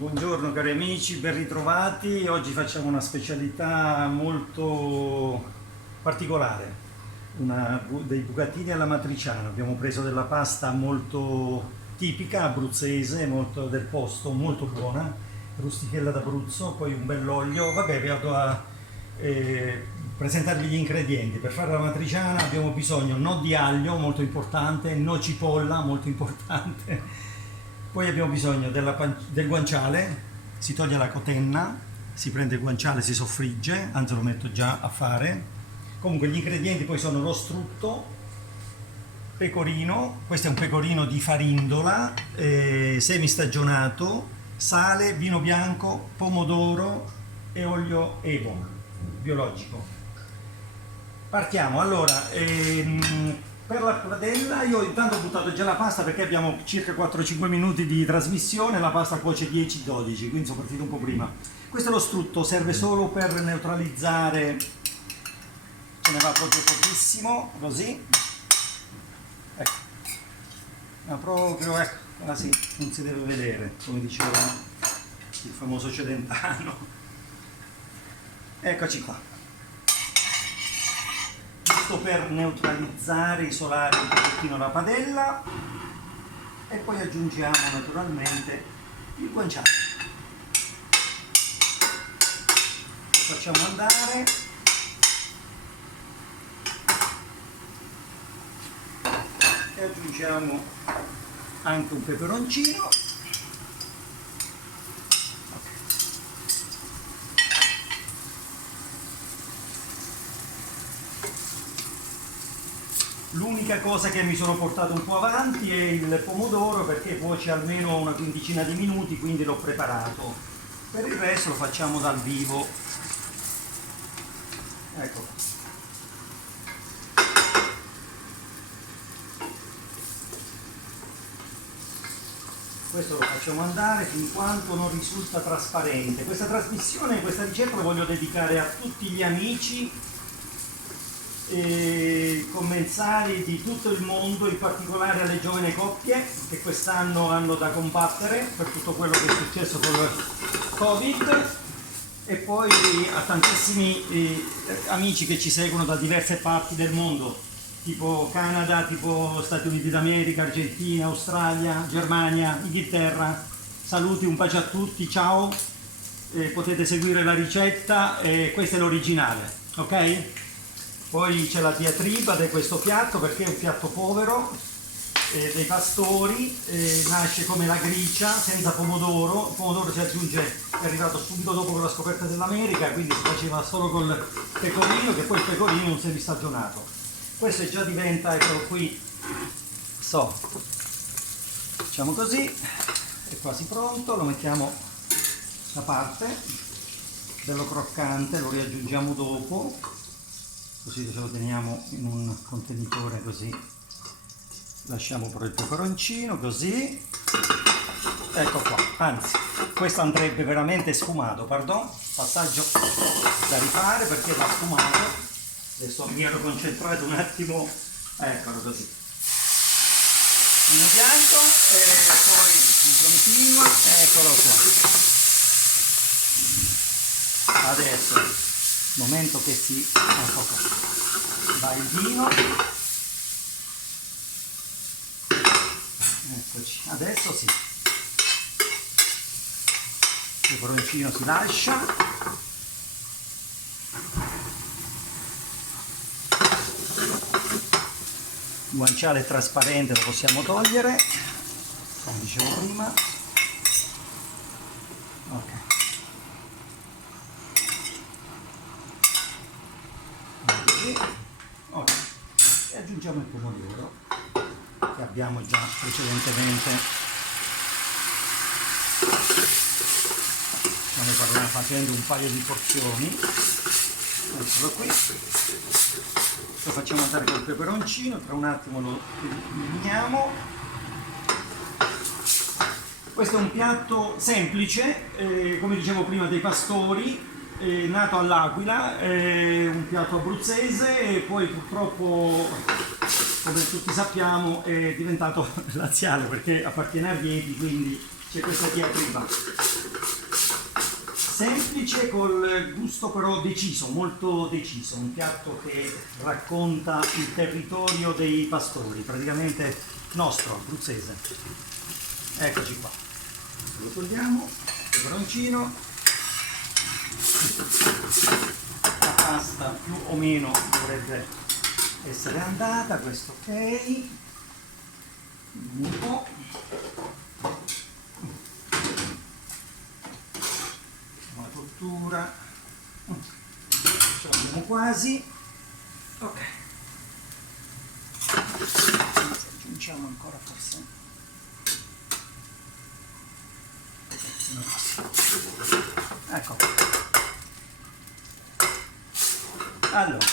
Buongiorno cari amici, ben ritrovati. Oggi facciamo una specialità molto particolare, dei bucatini alla matriciana. Abbiamo preso della pasta molto tipica abruzzese, molto del posto, molto buona, rustichella d'Abruzzo, poi un bell'olio. Vabbè, vado a presentarvi gli ingredienti. Per fare la matriciana abbiamo bisogno no di aglio, molto importante, no cipolla, molto importante. Poi abbiamo bisogno del guanciale, si toglie la cotenna, si prende il guanciale, si soffrigge, anzi lo metto già a fare. Comunque gli ingredienti poi sono lo strutto, pecorino, questo è un pecorino di farindola, semistagionato, sale, vino bianco, pomodoro e olio Evo biologico. Partiamo, allora, per la padella io intanto ho buttato già la pasta perché abbiamo circa 4-5 minuti di trasmissione, la pasta cuoce 10-12, quindi sono partito un po' prima. Questo è lo strutto, serve solo per neutralizzare, ce ne va proprio pochissimo, così. Ecco, ma proprio, ecco, quasi non si deve vedere, come diceva il famoso Celentano. Eccoci qua. Per neutralizzare, isolare un pochettino la padella e poi aggiungiamo naturalmente il guanciale. Lo facciamo andare e aggiungiamo anche un peperoncino. L'unica cosa che mi sono portato un po' avanti è il pomodoro perché cuoce almeno una quindicina di minuti, quindi l'ho preparato. Per il resto lo facciamo dal vivo. Ecco. Questo lo facciamo andare fin quanto non risulta trasparente. Questa trasmissione, questa ricetta la voglio dedicare a tutti gli amici commensali di tutto il mondo, in particolare alle giovani coppie che quest'anno hanno da combattere per tutto quello che è successo con il Covid, e poi a tantissimi amici che ci seguono da diverse parti del mondo, tipo Canada, tipo Stati Uniti d'America, Argentina, Australia, Germania, Inghilterra. Saluti, un bacio a tutti, ciao. Potete seguire la ricetta, questo è l'originale, ok? Poi c'è la diatriba di questo piatto perché è un piatto povero, dei pastori, nasce come la gricia, senza pomodoro. Il pomodoro si aggiunge, è arrivato subito dopo con la scoperta dell'America, quindi si faceva solo col pecorino, che poi il pecorino è un semistagionato. Questo già diventa, eccolo qui, facciamo così, è quasi pronto, lo mettiamo da parte, bello croccante, lo riaggiungiamo dopo. Così ce lo teniamo in un contenitore, così lasciamo però il peperoncino, così, ecco qua. Anzi, questo andrebbe veramente sfumato, pardon, passaggio da rifare perché va sfumato. Adesso mi ero concentrato un attimo, eccolo così, vino bianco, e poi si continua, eccolo qua. Adesso momento che si va il vino, eccoci, adesso sì, il peperoncino si lascia, il guanciale trasparente lo possiamo togliere, come dicevo prima, ok. Okay. E aggiungiamo il pomodoro che abbiamo già precedentemente, stiamo facendo un paio di porzioni, eccolo qui, lo facciamo andare col peperoncino, tra un attimo lo eliminiamo. Questo è un piatto semplice, come dicevo prima, dei pastori, nato all'Aquila, un piatto abruzzese, e poi purtroppo, come tutti sappiamo, è diventato laziale perché appartiene a Rieti, quindi c'è questa diatriba. Semplice col gusto però deciso, molto deciso, un piatto che racconta il territorio dei pastori, praticamente nostro, abruzzese. Eccoci qua. Lo togliamo, peperoncino, la pasta più o meno dovrebbe essere andata, questo ok, un po'. La cottura, ce l'abbiamo quasi, ok. Aggiungiamo ancora forse. Ecco. Allora,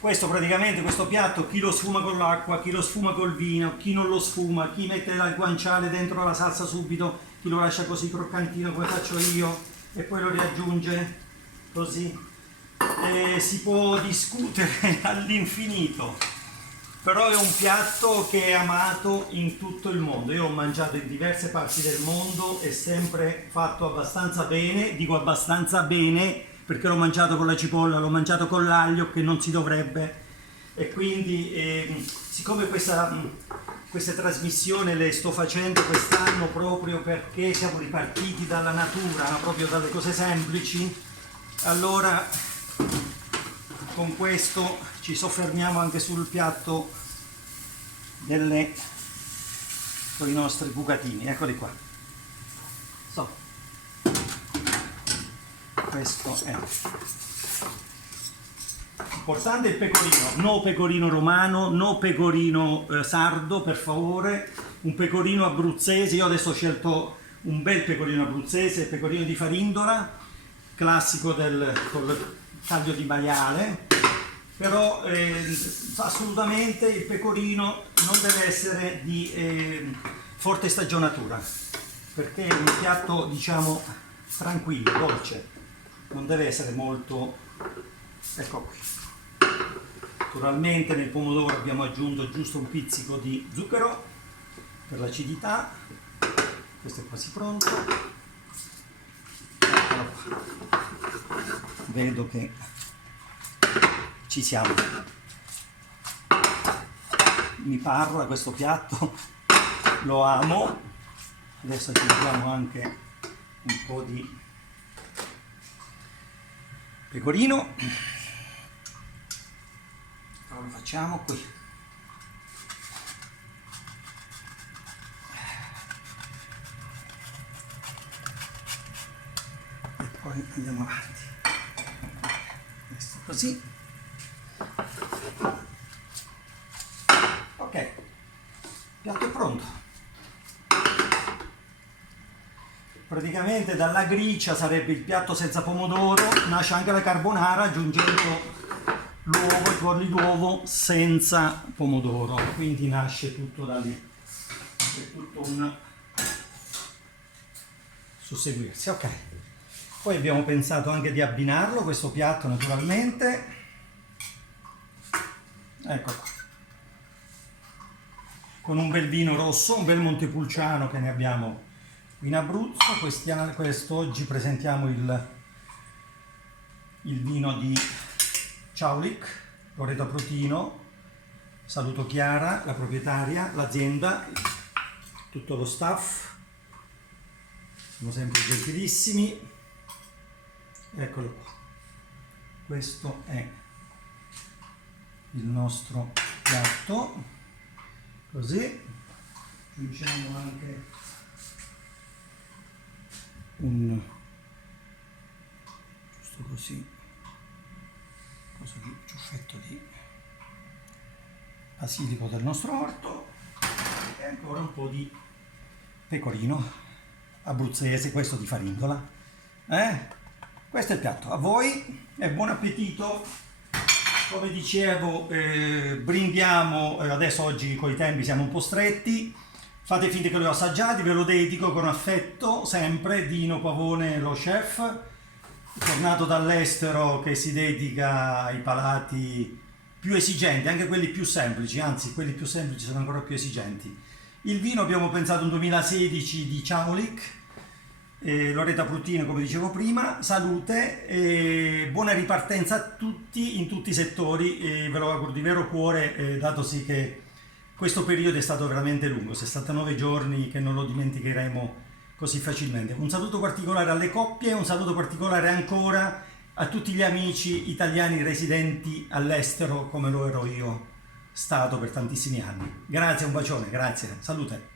questo praticamente, questo piatto, chi lo sfuma con l'acqua, chi lo sfuma col vino, chi non lo sfuma, chi mette il guanciale dentro la salsa subito, chi lo lascia così croccantino come faccio io e poi lo riaggiunge così. Si può discutere all'infinito, però è un piatto che è amato in tutto il mondo. Io l'ho mangiato in diverse parti del mondo, è sempre fatto abbastanza bene, dico abbastanza bene perché l'ho mangiato con la cipolla, l'ho mangiato con l'aglio che non si dovrebbe, e quindi siccome queste trasmissioni le sto facendo quest'anno proprio perché siamo ripartiti dalla natura, proprio dalle cose semplici, allora con questo ci soffermiamo anche sul piatto con i nostri bucatini. Eccoli qua. Questo è importante, il pecorino, no pecorino romano, no pecorino sardo, per favore, un pecorino abruzzese. Io adesso ho scelto un bel pecorino abruzzese, il pecorino di Farindola, classico col taglio di maiale, però assolutamente il pecorino non deve essere di forte stagionatura, perché è un piatto, diciamo, tranquillo, dolce, non deve essere molto. Ecco qui. Naturalmente nel pomodoro abbiamo aggiunto giusto un pizzico di zucchero per l'acidità. Questo è quasi pronto. Eccolo qua. Vedo che ci siamo. Mi parla questo piatto, lo amo. Adesso aggiungiamo anche un po' di pecorino. Lo facciamo qui. E poi andiamo avanti. Questo così. Ok, il piatto è pronto. Praticamente dalla gricia sarebbe il piatto senza pomodoro, nasce anche la carbonara aggiungendo l'uovo, i tuorli d'uovo senza pomodoro, quindi nasce tutto da lì, è tutto un susseguirsi. Ok, poi abbiamo pensato anche di abbinarlo questo piatto, naturalmente, ecco qua, con un bel vino rosso, un bel Montepulciano che ne abbiamo in Abruzzo. Quest'oggi presentiamo il vino di Ciaulic, Loreto Prutino. Saluto Chiara, la proprietaria, l'azienda, tutto lo staff, sono sempre gentilissimi. Eccolo qua, questo è il nostro piatto, così aggiungiamo anche giusto così, un ciuffetto di basilico del nostro orto e ancora un po' di pecorino abruzzese, questo di Farindola. Questo è il piatto, a voi e buon appetito. Come dicevo, brindiamo, adesso oggi con i tempi siamo un po' stretti, fate finta che li ho assaggiati, ve lo dedico con affetto sempre, Dino Pavone, lo chef, tornato dall'estero, che si dedica ai palati più esigenti, anche quelli più semplici, anzi quelli più semplici sono ancora più esigenti. Il vino abbiamo pensato un 2016 di Ciaulic, Loretta Pruttino come dicevo prima. Salute e buona ripartenza a tutti in tutti i settori, ve lo auguro di vero cuore, datosi che questo periodo è stato veramente lungo, 69 giorni che non lo dimenticheremo così facilmente. Un saluto particolare alle coppie, un saluto particolare ancora a tutti gli amici italiani residenti all'estero come lo ero io stato per tantissimi anni. Grazie, un bacione, grazie, salute.